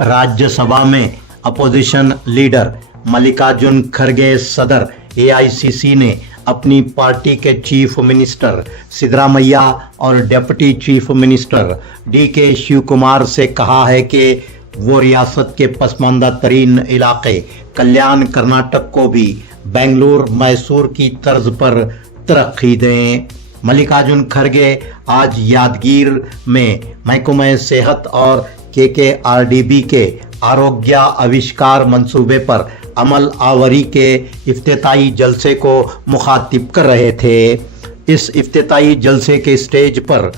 राज्यसभा में opposition leader Mallikarjun खड़गे सदर एआईसीसी ने अपनी पार्टी के चीफ मिनिस्टर सिद्धरामैया और deputy chief minister DK Shivakumar से कहा है कि वो रियासत के पसमानदा तरीन इलाके कल्याण कर्नाटक को भी बेंगलुरु मैसूर की तर्ज पर तरक्की दें। मल्लिकार्जुन खड़गे आज यादगीर में महकमे सेहत और केकेआरडीबी के आरोग्य आविष्कार मंसूबे पर अमल आवरी के इफ्तिताई जलसे को मुखातिब कर रहे थे। इस इफ्तिताई जलसे के स्टेज पर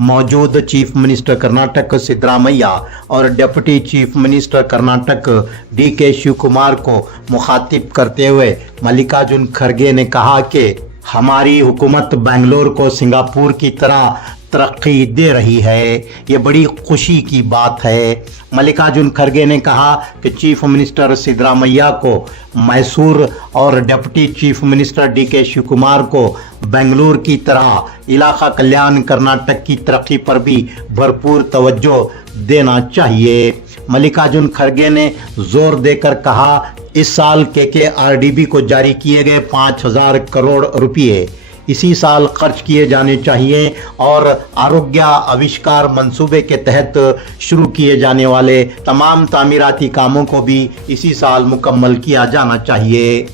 मौजूद चीफ मिनिस्टर कर्नाटक सिद्धरामैया और deputy chief minister Karnataka DK Shivakumar को मुखातिब करते हुए मल्लिकार्जुन खड़गे ने कहा कि हमारी हुकूमत बेंगलुरु को सिंगापुर की तरह तरक्की दे रही है, ये बड़ी खुशी की बात है। मल्लिकार्जुन खड़गे ने कहा कि चीफ मिनिस्टर सिद्धरामैया को मैसूर और deputy chief minister DK Shivakumar को बेंगलुरु की तरह इलाका कल्याण कर्नाटक की तरक्की पर भी भरपूर तवज्जो देना चाहिए। मल्लिकार्जुन खड़गे ने जोर देकर कहा, इस साल केकेआरडीबी को जारी किए गए 5,000 करोड़ रुपए इसी साल खर्च किए जाने चाहिए और आरोग्य आविष्कार मंसूबे के तहत शुरू किए जाने वाले तमाम तामीराती कामों को भी इसी साल मुकम्मल किया जाना चाहिए।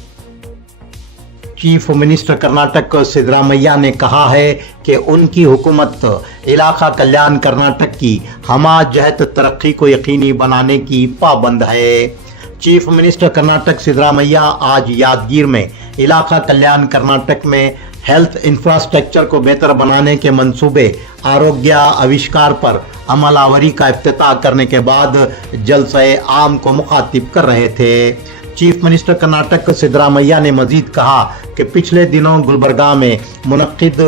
चीफ मिनिस्टर कर्नाटक सिद्धरामैया ने कहा है कि उनकी हुकूमत इलाका कल्याण कर्नाटक की हमाजहत तरक्की को यकीनी बनाने की पाबंद है। चीफ मिनिस्टर कर्नाटक सिद्धरामैया आज यादगीर में इलाका कल्याण कर्नाटक में हेल्थ इंफ्रास्ट्रक्चर को बेहतर बनाने के मंसूबे आरोग्य आविष्कार पर अमलावरी का इफ्तिताह करने के बाद जलसे आम को मुखातिब कर रहे थे। चीफ मिनिस्टर कर्नाटक सिद्धरामैया ने मजीद कहा कि पिछले दिनों गुलबर्गा में मुनक्किद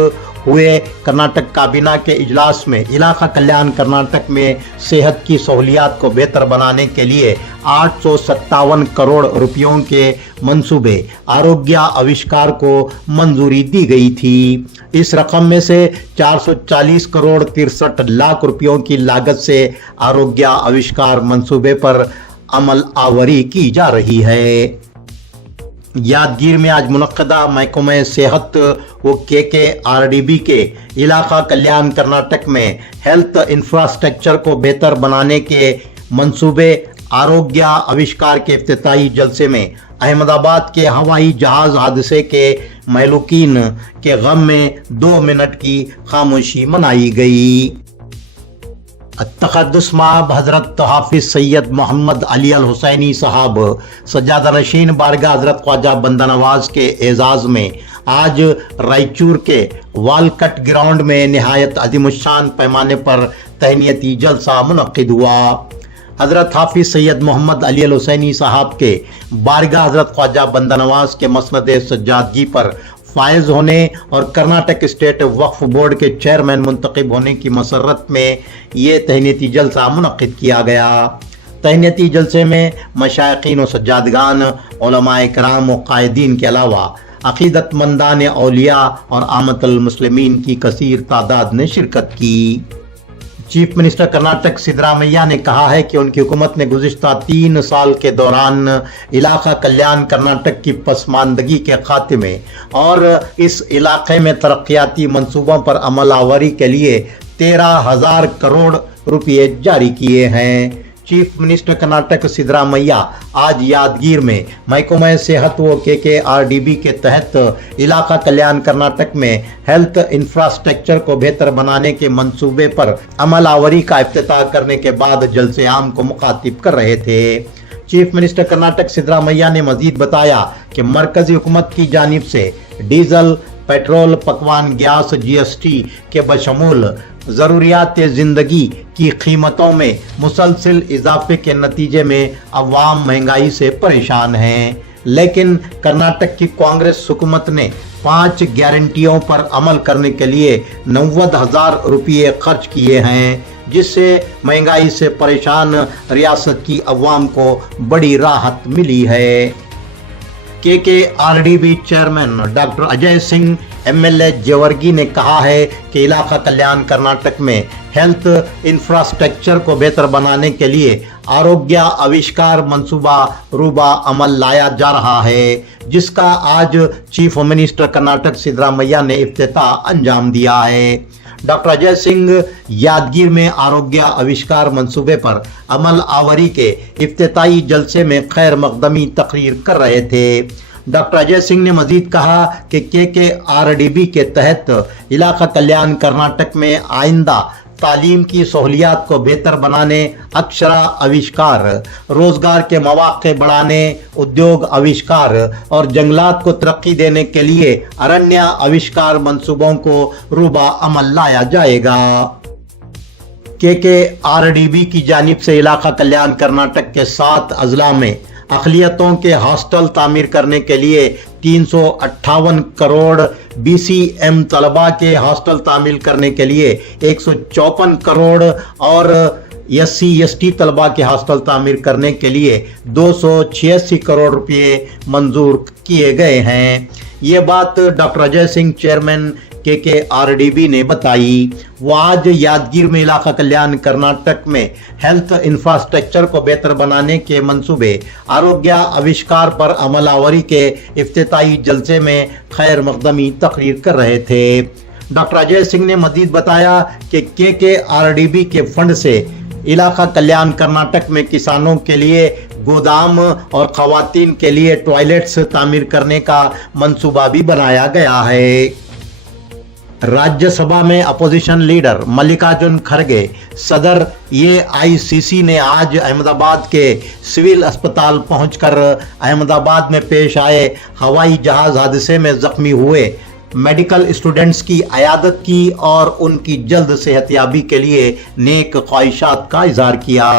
हुए कर्नाटक काबीना के इजलास में इलाका कल्याण कर्नाटक में सेहत की सहूलियात को बेहतर बनाने के लिए 857 करोड़ रुपयों के मंसूबे आरोग्य आविष्कार को मंजूरी दी गई थी। इस रकम में से 440 करोड़ 63 लाख रुपयों की लागत से आरोग्य आविष्कार मंसूबे पर अमल आवरी की जा रही है। यादगीर में आज मुनक्कदा महकमे सेहत व केकेआरडीबी के इलाका कल्याण कर्नाटक में हेल्थ इंफ्रास्ट्रक्चर को बेहतर बनाने के मंसूबे आरोग्य आविष्कार के इफ्तिताई जलसे में अहमदाबाद के हवाई जहाज हादसे के महलूकीन के गम में 2 मिनट की खामोशी मनाई गई। तक़द्दुस माब हज़रत हाफिज सैयद मोहम्मद अली अल हुसैनी साहब सज्जादा नशीन बारगाह हज़रत ख्वाजा बंदा नवाज के एजाज़ में आज रायचूर के वालकट ग्राउंड में निहायत अज़ीमुश्शान पैमाने पर तहनीती जलसा मुनक्किद हुआ। हज़रत हाफिज सैयद मोहम्मद अली अल हुसैनी साहब के बारगाह हज़रत ख्वाजा बंदा नवाज के मसनद सज्जादगी पर फायज होने और कर्नाटक स्टेट वक्फ बोर्ड के चेयरमैन मुंतखब होने की मसरत में ये तहनीती जलसा मुनक्किद किया गया। तहनीती जलसे में मशाइखीन व सज्जादगान, उलमाए कराम व कायदीन के अलावा अकीदतमंदान औलिया और आमतुल मुस्लिमीन की कसीर तादाद ने शिरकत की। चीफ मिनिस्टर कर्नाटक सिद्धरामैया ने कहा है कि उनकी हुकूमत ने गुज़िश्ता 3 साल के दौरान इलाका कल्याण कर्नाटक की पसमानदगी के खात्मे और इस इलाके में तरक्याती मंसूबों पर अमल आवरी के लिए 13,000 करोड़ रुपये जारी किए हैं। चीफ मिनिस्टर कर्नाटक सिद्धरामैया आज यादगीर में महकमे सेहत व केकेआरडीबी के तहत इलाका कल्याण कर्नाटक में हेल्थ इंफ्रास्ट्रक्चर को बेहतर बनाने के मंसूबे पर अमल आवरी का इफ्तिताह करने के बाद जलसे आम को मुखातिब कर रहे थे। चीफ मिनिस्टर कर्नाटक सिद्धरामैया ने मजीद बताया कि मरकजी हुकूमत की जानिब से डीजल, पेट्रोल, पकवान गैस जीएसटी के बशमूल ज़रूरियात ज़िंदगी की कीमतों में मुसलसल इजाफे के नतीजे में अवाम महंगाई से परेशान हैं, लेकिन कर्नाटक की कांग्रेस हुकूमत ने 5 गारंटियों पर अमल करने के लिए 90,000 रुपये खर्च किए हैं, जिससे महंगाई से परेशान रियासत की अवाम को बड़ी राहत मिली है। KKRDB chairman doctor Ajay Singh MLA Jevargi ने कहा है कि इलाका कल्याण कर्नाटक में हेल्थ इंफ्रास्ट्रक्चर को बेहतर बनाने के लिए आरोग्य आविष्कार मंसूबा रूबा अमल लाया जा रहा है, जिसका आज चीफ मिनिस्टर कर्नाटक सिद्धरामैया ने इफ्तिताह अंजाम दिया है। डॉक्टर अजय सिंह यादगीर में आरोग्य आविष्कार मंसूबे पर अमल आवरी के इफ्तिताई जलसे में खैर मकदमी तकरीर कर रहे थे। डॉक्टर अजय सिंह ने मजीद कहा कि KKRDB के तहत इलाका कल्याण कर्नाटक में आइंदा तालीम की सहूलियात को बेहतर बनाने, अक्षरा आविष्कार, रोजगार के मौके बढ़ाने, उद्योग आविष्कार और जंगलात को तरक्की देने के लिए अरण्य आविष्कार मंसूबों को रूबा अमल लाया जाएगा। KKRDB की जानिब से इलाका कल्याण कर्नाटक के 7 अजला में अक़लियतों के हॉस्टल तामीर करने के लिए 358 करोड़, BCM तलबा के हॉस्टल तामीर करने के लिए 154 करोड़ और SC/ST तलबा के हॉस्टल तामीर करने के लिए 286 करोड़ रुपये मंजूर किए गए हैं। ये बात doctor Ajay Singh chairman KKRDB ने बताई। वो आज यादगीर में इलाका कल्याण कर्नाटक में हेल्थ इंफ्रास्ट्रक्चर को बेहतर बनाने के मंसूबे आरोग्य आविष्कार पर अमलावरी के इफ्तिताई जलसे में खैर मकदमी तकरीर कर रहे थे। डॉक्टर अजय सिंह ने मजीद बताया कि KKRDB के फंड से इलाका कल्याण कर्नाटक में किसानों के लिए गोदाम और खवातीन के लिए टॉयलेट्स तामीर करने का मंसूबा भी बनाया गया है। राज्यसभा में अपोजिशन लीडर मल्लिकार्जुन खड़गे सदर AICC ने आज अहमदाबाद के सिविल अस्पताल पहुंचकर अहमदाबाद में पेश आए हवाई जहाज हादसे में जख्मी हुए मेडिकल स्टूडेंट्स की अयादत की और उनकी जल्द सेहतयाबी के लिए नेक ख्वाहिशात का इजहार किया।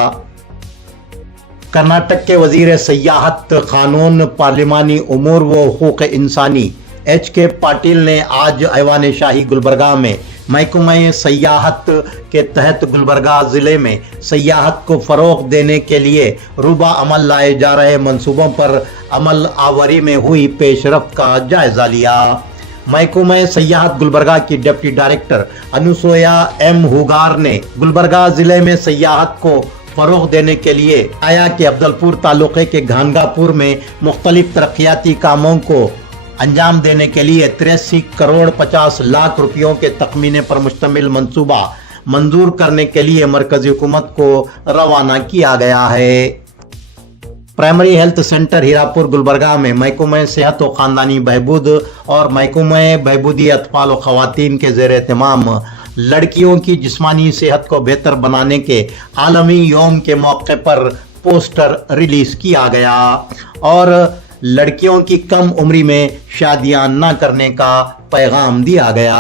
कर्नाटक के वजीर सयाहत, कानून, पार्लिमानी उमूर व हुकूक इंसानी HK पाटिल ने आज ऐवान शाही गुलबर्गा में महकमे सयाहत के तहत गुलबर्गा ज़िले में सयाहत को फ़रोग़ देने के लिए रूबा अमल लाए जा रहे मंसूबों पर अमल आवरी में हुई पेशरफ्त का जायज़ा लिया। महकमे सयाहत गुलबर्गा की डिप्टी डायरेक्टर अनुसोया M हुगार ने गुलबर्गा ज़िले में सयाहत को फ़रोग़ देने के लिए आया कि अब्दुलपुर तालुक़े के घानगापुर में मुख्तलिफ तरक्याती कामों को अंजाम देने के लिए 83 करोड़ 50 लाख रुपयों के तखमीने पर मुश्तमिल मंसूबा मंजूर करने के लिए मरकजी हुकूमत को रवाना किया गया है। Primary health centre Hirapur Gulbarga में महकमे सेहत व ख़ानदानी बहबूद और महकमे बहबूदी अतफाल व ख़वातीन के ज़ेर एहतमाम लड़कियों की जिस्मानी सेहत को बेहतर बनाने के आलमी यौम के मौके पर पोस्टर रिलीज़ किया गया और लड़कियों की कम उम्री में शादियां न करने का पैगाम दिया गया।